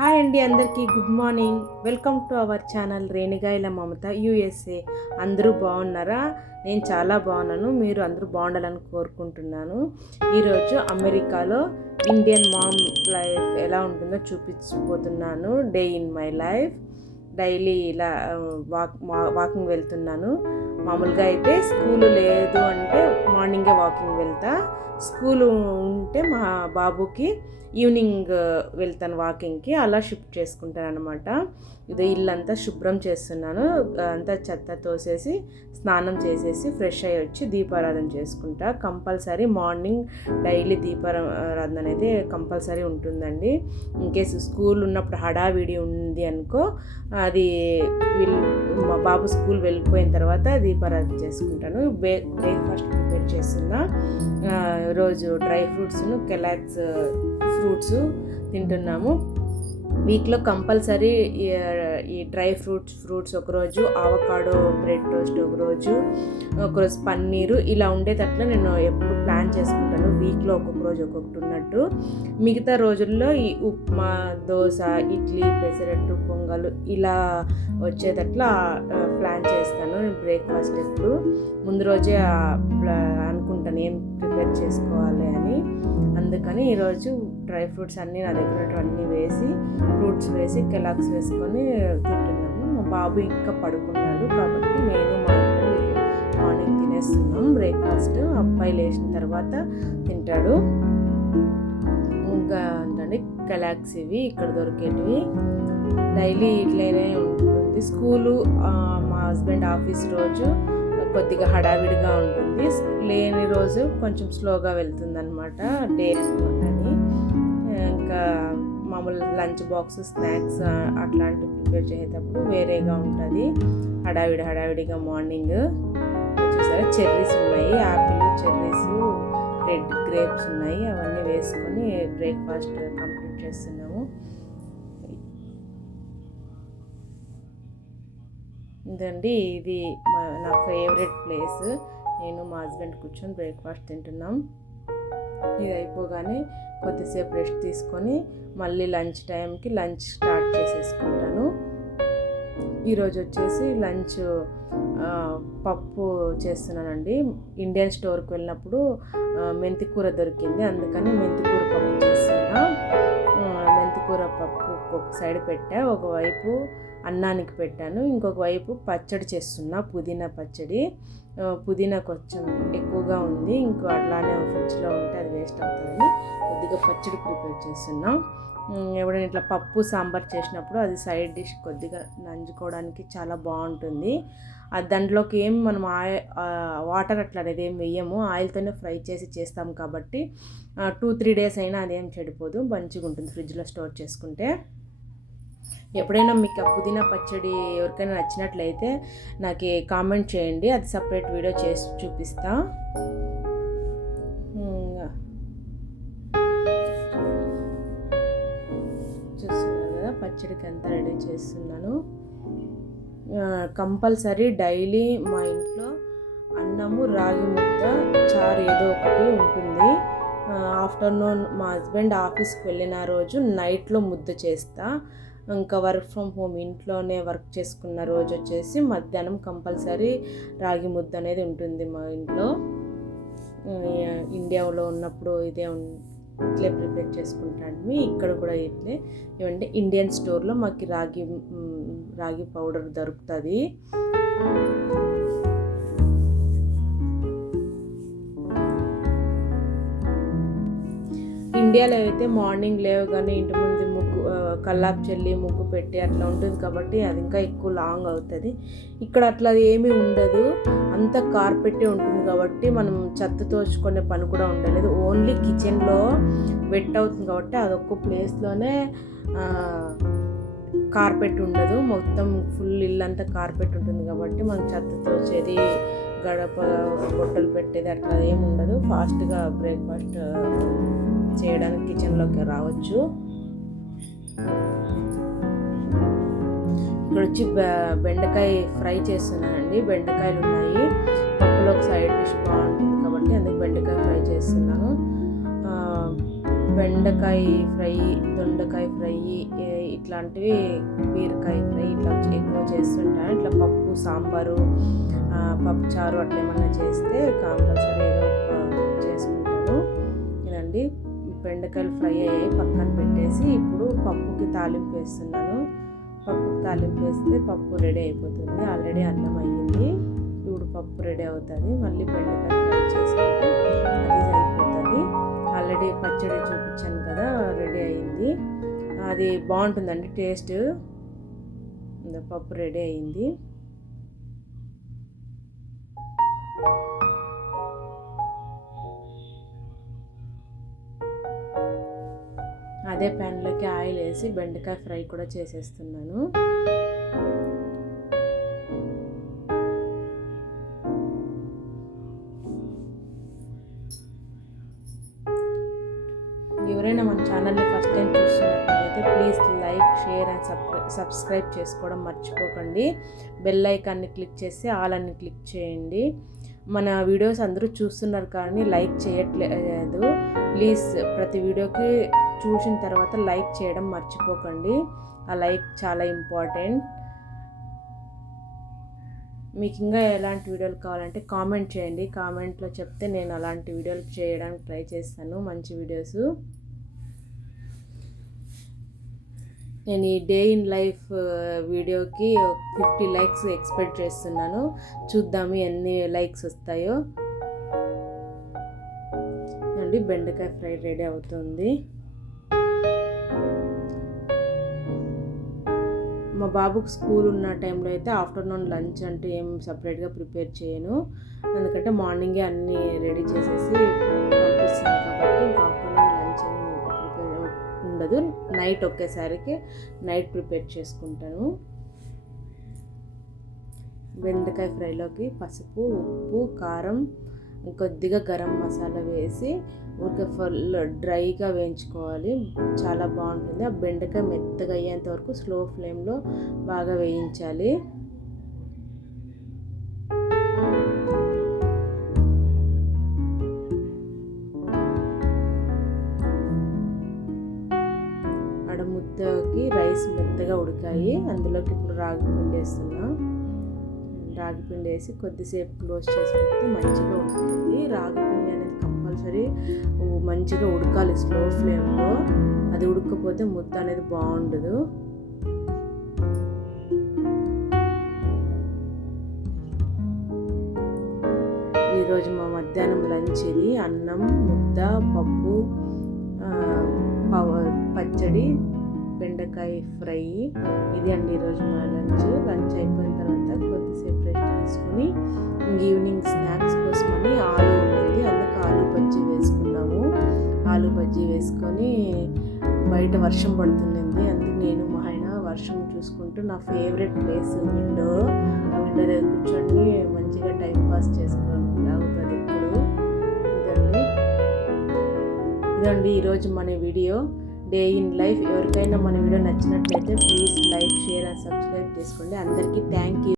Hi అండి, అందరికీ good morning. Welcome to our channel రేణిగాయల మమత USA. అందరూ బాగున్నారా? నేను చాలా బాగున్నాను. మీరు అందరూ బాగుండాలని కోరుకుంటున్నాను. ఈరోజు అమెరికాలో ఇండియన్ మామ్ లైఫ్ ఎలా ఉంటుందో చూపించబోతున్నాను. Day in my life. Daily ఇలా వాకింగ్ వెళ్తున్నాను. మామూలుగా అయితే స్కూల్ లేదు అంటే మార్నింగే వాకింగ్ వెళ్తా. స్కూల్ ఉంటే మా బాబుకి ఈవినింగ్ వెళ్తాను వాకింగ్కి. అలా షిఫ్ట్ చేసుకుంటాను అనమాట. ఇది ఇల్లంతా శుభ్రం చేస్తున్నాను. అంతా చెత్త తోసేసి స్నానం చేసేసి ఫ్రెష్ అయ్యి వచ్చి దీపారాధన చేసుకుంటా. కంపల్సరీ మార్నింగ్ డైలీ దీపారాధన అనేది కంపల్సరీ ఉంటుందండి. ఇన్కేస్ స్కూల్ ఉన్నప్పుడు హడావిడి ఉంది అనుకో, అది మా బాబు స్కూల్ వెళ్ళిపోయిన తర్వాత దీపారాధన చేసుకుంటాను. బ్రేక్ఫాస్ట్ ప్రిపేర్ చేస్తున్నా. రోజు డ్రై ఫ్రూట్స్ను కెలాక్స్ ఫ్రూట్స్ తింటున్నాము. వీక్లో కంపల్సరీ ఈ డ్రై ఫ్రూట్స్ ఒకరోజు, ఆవకాడో బ్రెడ్ టోస్ట్ ఒకరోజు పన్నీరు, ఇలా ఉండేటట్లు నేను ఎప్పుడు ప్లాన్ చేసుకుంటాను. వీక్లో ఒక్కొక్క రోజు ఒక్కొక్కటి ఉన్నట్టు. మిగతా రోజుల్లో ఈ ఉప్మా, దోశ, ఇడ్లీ, పెసరట్టు, పొంగల్ ఇలా వచ్చేటట్లా ప్లాన్ చేస్తాను. బ్రేక్ఫాస్ట్ ఎప్పుడు ముందు రోజే అనుకుంటాను ఏం ప్రిపేర్ చేసుకోవాలి అని. అందుకని ఈరోజు డ్రై ఫ్రూట్స్ అన్నీ నా దగ్గర అన్నీ వేసి, ఫ్రూట్స్ వేసి కెలాక్స్ వేసుకొని తింటున్నాము. మా బాబు ఇంకా పడుకున్నాడు కాబట్టి నేను మా హస్బెండ్ మార్నింగ్ తినేస్తున్నాం బ్రేక్ఫాస్ట్. అబ్బాయి లేచిన తర్వాత తింటాడు. ఇంకా అంటే కెలాక్స్ ఇవి ఇక్కడ దొరికేటివి. డైలీ ఇట్లనే ఉంటుంది. స్కూలు, మా హస్బెండ్ ఆఫీస్ రోజు కొద్దిగా హడావిడిగా ఉంటుంది. లేని రోజు కొంచెం స్లోగా వెళ్తుంది అనమాట డే అని. ఇంకా మామూలు లంచ్ బాక్స్, స్నాక్స్ అట్లాంటివి ప్రిపేర్ చేసేటప్పుడు వేరేగా ఉంటుంది. హడావిడిగా మార్నింగ్ చూసారా, చెర్రీస్ ఉన్నాయి, యాపిల్, చెర్రీస్, రెడ్ గ్రేప్స్ ఉన్నాయి. అవన్నీ వేసుకొని బ్రేక్ఫాస్ట్ కంప్లీట్ చేస్తున్నాము. ఇదండి, ఇది నా ఫేవరెట్ ప్లేస్. నేను మా హస్బెండ్ కూర్చొని బ్రేక్ఫాస్ట్ తింటున్నాం. ఇది అయిపోగానే కొద్దిసేపు రెస్ట్ తీసుకొని మళ్ళీ లంచ్ టైంకి లంచ్ స్టార్ట్ చేసేసుకుంటాను. ఈరోజు వచ్చేసి లంచ్ పప్పు చేస్తున్నానండి. ఇండియన్ స్టోర్కి వెళ్ళినప్పుడు మెంతికూర దొరికింది, అందుకని మెంతికూర పప్పు చేస్తున్నా. మెంతికూర పప్పు ఒక సైడ్ పెట్టా, ఒకవైపు అన్నానికి పెట్టాను, ఇంకొక వైపు పచ్చడి చేస్తున్నా, పుదీనా పచ్చడి. పుదీనా కొంచెం ఎక్కువగా ఉంది, ఇంకో అట్లానే ఫ్రిడ్జ్లో ఉంటే అది వేస్ట్ అవుతుందని కొద్దిగా పచ్చడి ప్రిపేర్ చేస్తున్నా. ఎప్పుడైనా ఇట్లా పప్పు సాంబార్ చేసినప్పుడు అది సైడ్ డిష్ కొద్దిగా నంచుకోవడానికి చాలా బాగుంటుంది. దాంట్లోకి ఏం మనం వాటర్ అట్లా అనేది ఏం వేయము, ఆయిల్తోనే ఫ్రై చేసి చేస్తాం కాబట్టి 2-3 డేస్ అయినా అదేం చెడిపోదు, మంచిగా ఉంటుంది ఫ్రిడ్జ్లో స్టోర్ చేసుకుంటే. ఎప్పుడైనా మీకు ఆ పుదీనా పచ్చడి ఎవరికైనా నచ్చినట్లయితే నాకు కామెంట్ చేయండి, అది సపరేట్ వీడియో చేసి చూపిస్తా. చూస్తున్నారు కదా, పచ్చడికి అంతా రెడీ చేస్తున్నాను. కంపల్సరీ డైలీ మా ఇంట్లో అన్నము, రాగి ముద్ద, చారు ఏదో ఒకటి ఉంటుంది. ఆఫ్టర్నూన్ మా హస్బెండ్ ఆఫీస్కి వెళ్ళిన రోజు నైట్లో ముద్ద చేస్తా. ఇంకా వర్క్ ఫ్రమ్ హోమ్ ఇంట్లోనే వర్క్ చేసుకున్న రోజు వచ్చేసి మధ్యాహ్నం కంపల్సరీ రాగి ముద్ద అనేది ఉంటుంది మా ఇంట్లో. ఇండియాలో ఉన్నప్పుడు ఇట్లే ప్రిపేర్ చేసుకుంటాను. ఇక్కడ కూడా ఇట్లే. ఏమంటే ఇండియన్ స్టోర్లో మాకు రాగి పౌడర్ దొరుకుతుంది. ఇండియాలో అయితే మార్నింగ్ లేవగానే ఇంటి ముందు కల్లాపు చల్లి ముగ్గు పెట్టి అట్లా ఉంటుంది కాబట్టి అది ఇంకా ఎక్కువ లాంగ్ అవుతుంది. ఇక్కడ అట్లా ఏమీ ఉండదు, అంతా కార్పెట్టే ఉంటుంది కాబట్టి మనం చెత్త తోచుకునే పని కూడా ఉండలేదు. ఓన్లీ కిచెన్లో వెట్ అవుతుంది కాబట్టి అదొక్క ప్లేస్లోనే కార్పెట్ ఉండదు, మొత్తం ఫుల్ ఇల్లంతా కార్పెట్ ఉంటుంది కాబట్టి మనం చెత్త తోచేది, గడప బొట్టలు పెట్టేది అట్లా ఏమి ఉండదు. ఫాస్ట్గా బ్రేక్ఫాస్ట్ చేయడానికి కిచెన్లోకి రావచ్చు. ఇక్కడ వచ్చి బెండకాయ ఫ్రై చేస్తున్నానండి. బెండకాయలు ఉన్నాయి, పప్పులోకి సైడ్ డిష్ బాగుంటుంది కాబట్టి అందుకు బెండకాయ ఫ్రై చేస్తున్నాను. బెండకాయ ఫ్రై, దొండకాయ ఫ్రై, ఇట్లాంటివి బీరకాయ ఫ్రై ఇట్లా ఎక్కువ చేస్తుంటాను. ఇట్లా పప్పు, సాంబారు, పప్పు చారు అట్లా ఏమన్నా చేస్తే కంపల్సరీ ఏదో చేసుకుంటాను. ఇదండి బెండకాయలు ఫ్రై అయ్యాయి, పక్కన పెట్టేసి ఇప్పుడు పప్పుకి తాలింపు వేస్తున్నాను. పప్పుకి తాలింపు వేస్తే పప్పు రెడీ అయిపోతుంది. ఆల్రెడీ అన్నం అయ్యింది, ఇప్పుడు పప్పు రెడీ అవుతుంది. మళ్ళీ బెండకాయ ఫ్రై చేసుకుంటే అది అయిపోతుంది. ఆల్రెడీ పచ్చడి చూపించాను కదా, రెడీ అయింది. అది బాగుంటుందండి టేస్ట్. పప్పు రెడీ అయింది. అదే ప్యాన్లోకి ఆయిల్ వేసి బెండకాయ ఫ్రై కూడా చేసేస్తున్నాను. ఎవరైనా మన ఛానల్ని ఫస్ట్ టైం చూస్తున్నట్లయితే please like, share and subscribe చేసుకోవడం మర్చిపోకండి. బెల్ ఐకాన్ని క్లిక్ చేసి ఆల్ అని క్లిక్ చేయండి. మన వీడియోస్ అందరూ చూస్తున్నారు కానీ లైక్ చేయట్లేదు. ప్లీజ్ ప్రతి వీడియోకి చూసిన తర్వాత లైక్ చేయడం మర్చిపోకండి. ఆ లైక్ చాలా ఇంపార్టెంట్. మీకు ఇంకా ఎలాంటి వీడియోలు కావాలంటే కామెంట్ చేయండి. కామెంట్లో చెప్తే నేను అలాంటి వీడియోలు చేయడానికి ట్రై చేస్తాను, మంచి వీడియోస్. నేను ఈ డే ఇన్ లైఫ్ వీడియోకి 50 లైక్స్ ఎక్స్పెక్ట్ చేస్తున్నాను. చూద్దాము ఎన్ని లైక్స్ వస్తాయో. అండి బెండకాయ ఫ్రై రెడీ అవుతుంది. మా బాబుకి స్కూల్ ఉన్న టైంలో అయితే ఆఫ్టర్నూన్ లంచ్ అంటూ ఏం సపరేట్గా ప్రిపేర్ చేయను. ఎందుకంటే మార్నింగే అన్నీ రెడీ చేసేసి పంపిస్తాను కాబట్టి ఇంకా ఆఫ్టర్నూన్ లంచ్ ఏం ప్రిపేర్ ఉండదు. నైట్ ఒకేసారికి నైట్ ప్రిపేర్ చేసుకుంటాను. బెండకాయ ఫ్రైలోకి పసుపు, ఉప్పు, కారం, కొద్దిగా గరం మసాలా వేసి ఒక ఫుల్ డ్రైగా వేయించుకోవాలి. చాలా బాగుంటుంది. ఆ బెండకాయ మెత్తగా అయ్యేంత వరకు స్లో ఫ్లేమ్లో బాగా వేయించాలి. ఆడ ముద్దకి రైస్ మెత్తగా ఉడికాయి. అందులోకి ఇప్పుడు రాగి పిండి వేస్తున్నా. రాగి పిండి వేసి కొద్దిసేపు క్లోజ్ చేసి పెడితే మంచిగా ఉడుకుతుంది. రాగి పిండి అనేది కంపల్సరీ మంచిగా ఉడకాలి స్లో ఫ్లేమ్లో. అది ఉడకపోతే ముద్ద అనేది బాగుండదు. ఈరోజు మా మధ్యాహ్నం లంచ్ ఇది. అన్నం, ముద్ద, పప్పు, పచ్చడి, బెండకాయ ఫ్రై. ఇది అండి ఈరోజు మా లంచ్ అయిపోయిన తర్వాత కొద్దిసేపు రెస్ట్ తీసుకుని ఈవినింగ్ స్నాక్స్ కోసమని ఆలు ఉంది, అందుకు ఆలు బజ్జీ వేసుకున్నాము. ఆలు బజ్జీ వేసుకొని బయట వర్షం పడుతుంది. అందుకు నేను మా ఆయన వర్షం చూసుకుంటూ నా ఫేవరెట్ ప్లేస్ విండో దగ్గర కూర్చొని మంచిగా టైం పాస్ చేసుకోవాలి అవుతుంది ఇప్పుడు. ఇదండి ఈరోజు మన వీడియో డే ఇన్ లైఫ్. ఎవరికైనా మన వీడియో నచ్చినట్లయితే please like, share and subscribe చేసుకోండి. అందరికీ థ్యాంక్ యూ.